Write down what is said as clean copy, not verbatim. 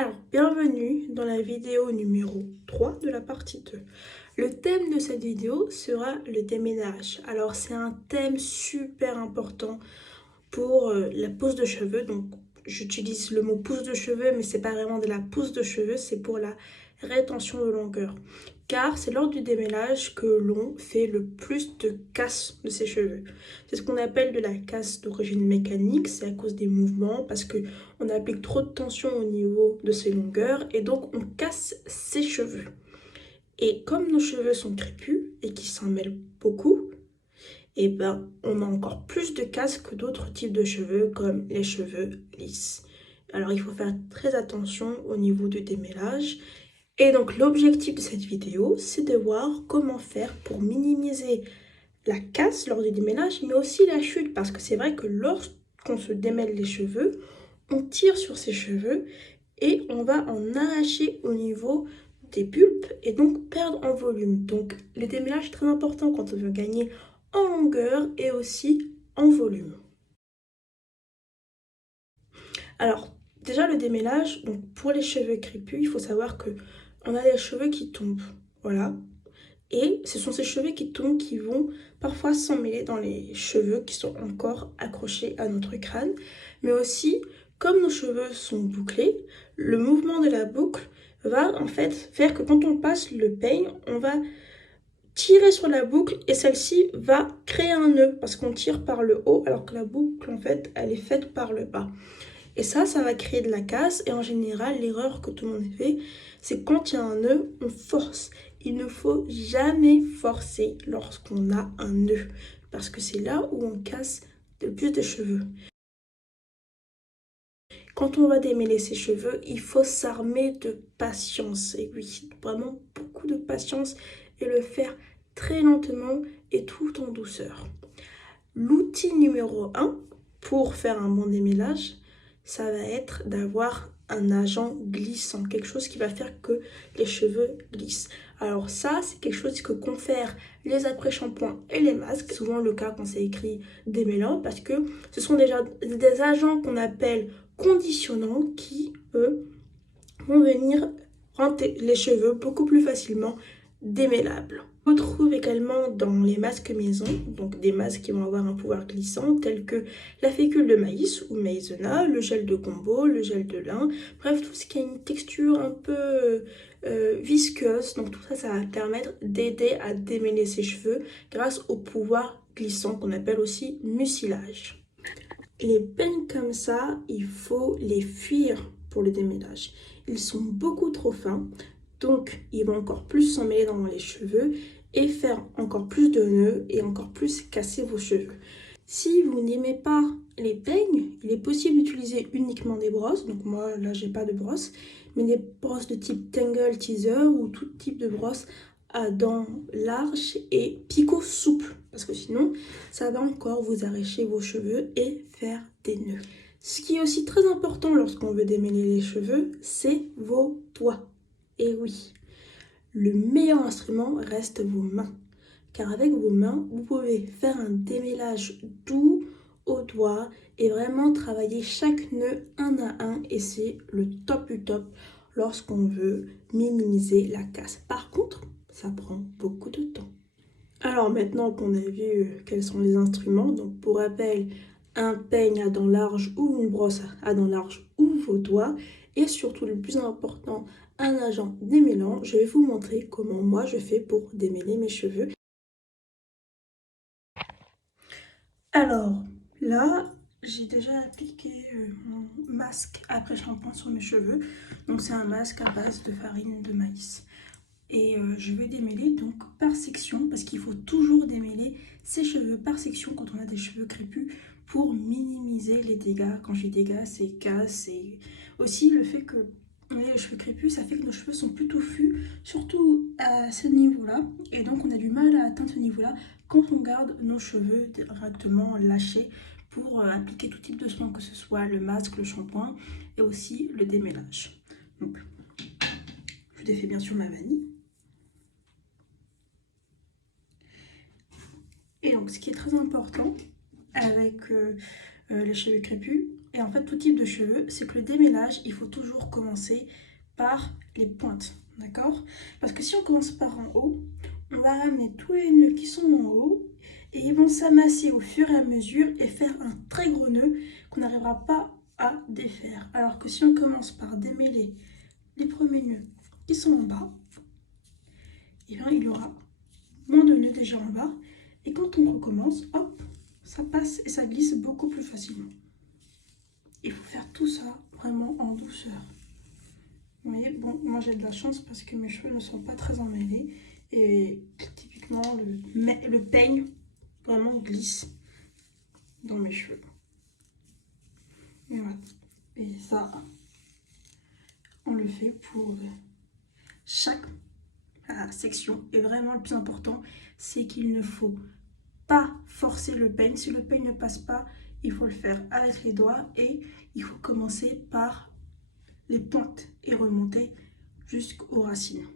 Alors, bienvenue dans la vidéo numéro 3 de la partie 2. Le thème de cette vidéo sera le déménage. Alors, c'est un thème super important pour la pousse de cheveux. Donc, j'utilise le mot pousse de cheveux, mais c'est pas vraiment de la pousse de cheveux, c'est pour la rétention de longueur. Car c'est lors du déménage que l'on fait le plus de casse de ses cheveux. C'est ce qu'on appelle de la casse d'origine mécanique, c'est à cause des mouvements, parce que on applique trop de tension au niveau de ses longueurs et donc on casse ses cheveux. Et comme nos cheveux sont crépus et qui s'en mêlent beaucoup, et ben on a encore plus de casse que d'autres types de cheveux comme les cheveux lisses. Alors il faut faire très attention au niveau du démêlage. Et donc l'objectif de cette vidéo, c'est de voir comment faire pour minimiser la casse lors du démêlage, mais aussi la chute, parce que c'est vrai que lorsqu'on se démêle les cheveux, on tire sur ses cheveux et on va en arracher au niveau des pulpes et donc perdre en volume. Donc le démêlage est très important quand on veut gagner en longueur et aussi en volume. Alors déjà le démêlage, donc pour les cheveux crépus, il faut savoir que on a les cheveux qui tombent, voilà. Et ce sont ces cheveux qui tombent qui vont parfois s'emmêler dans les cheveux qui sont encore accrochés à notre crâne. Mais aussi, comme nos cheveux sont bouclés, le mouvement de la boucle va en fait faire que quand on passe le peigne, on va tirer sur la boucle et celle-ci va créer un nœud parce qu'on tire par le haut alors que la boucle en fait elle est faite par le bas. Et ça va créer de la casse. Et en général, l'erreur que tout le monde fait, c'est quand il y a un nœud, on force. Il ne faut jamais forcer lorsqu'on a un nœud. Parce que c'est là où on casse le plus de cheveux. Quand on va démêler ses cheveux, il faut s'armer de patience. Et oui, vraiment beaucoup de patience. Et le faire très lentement et tout en douceur. L'outil numéro 1 pour faire un bon démêlage, ça va être d'avoir un agent glissant, quelque chose qui va faire que les cheveux glissent. Alors ça, c'est quelque chose que confèrent les après-shampoings et les masques. C'est souvent le cas quand c'est écrit démêlant parce que ce sont déjà des agents qu'on appelle conditionnants qui, eux, vont venir rendre les cheveux beaucoup plus facilement démêlables. On retrouve également dans les masques maison, donc des masques qui vont avoir un pouvoir glissant, tels que la fécule de maïs ou maïzena, le gel de combo, le gel de lin, bref, tout ce qui a une texture un peu visqueuse. Donc tout ça, ça va permettre d'aider à démêler ses cheveux grâce au pouvoir glissant qu'on appelle aussi mucilage. Les peignes comme ça, il faut les fuir pour le démêlage. Ils sont beaucoup trop fins, donc ils vont encore plus s'emmêler dans les cheveux et faire encore plus de nœuds et encore plus casser vos cheveux. Si vous n'aimez pas les peignes, il est possible d'utiliser uniquement des brosses. Donc moi, là, j'ai pas de brosse, mais des brosses de type Tangle Teaser ou tout type de brosse à dents larges et picot souple. Parce que sinon, ça va encore vous arracher vos cheveux et faire des nœuds. Ce qui est aussi très important lorsqu'on veut démêler les cheveux, c'est vos doigts. Et oui, le meilleur instrument reste vos mains. Car avec vos mains, vous pouvez faire un démêlage doux aux doigts et vraiment travailler chaque nœud un à un. Et c'est le top du top lorsqu'on veut minimiser la casse. Par contre, ça prend beaucoup de temps. Alors maintenant qu'on a vu quels sont les instruments, donc pour rappel, un peigne à dents larges ou une brosse à dents larges ou vos doigts, et surtout le plus important, un agent démêlant, je vais vous montrer comment moi je fais pour démêler mes cheveux. Alors là, j'ai déjà appliqué mon masque après shampoing sur mes cheveux, donc c'est un masque à base de farine de maïs. Et je vais démêler donc par section parce qu'il faut toujours démêler ses cheveux par section quand on a des cheveux crépus pour minimiser les dégâts. Quand je dis dégâts, c'est casse et aussi le fait que on ait les cheveux crépus, ça fait que nos cheveux sont plus touffus, surtout à ce niveau-là. Et donc on a du mal à atteindre ce niveau-là quand on garde nos cheveux directement lâchés pour appliquer tout type de soin, que ce soit le masque, le shampoing et aussi le démêlage. Donc je défais bien sûr ma vanille. Et donc, ce qui est très important avec les cheveux crépus, Et en fait, tout type de cheveux, c'est que le démêlage, il faut toujours commencer par les pointes, d'accord? Parce que si on commence par en haut, on va ramener tous les nœuds qui sont en haut et ils vont s'amasser au fur et à mesure et faire un très gros nœud qu'on n'arrivera pas à défaire. Alors que si on commence par démêler les premiers nœuds qui sont en bas, et bien il y aura moins de nœuds déjà en bas. Et quand on recommence, hop, ça passe et ça glisse beaucoup plus facilement. Il faut faire tout ça vraiment en douceur. Vous voyez, bon, moi j'ai de la chance parce que mes cheveux ne sont pas très emmêlés. Et typiquement, le peigne vraiment glisse dans mes cheveux. Et voilà. Et ça, on le fait pour chaque section. Et vraiment, le plus important, c'est qu'il ne faut pas forcer le peigne. Si le peigne ne passe pas, il faut le faire avec les doigts et il faut commencer par les pointes et remonter jusqu'aux racines.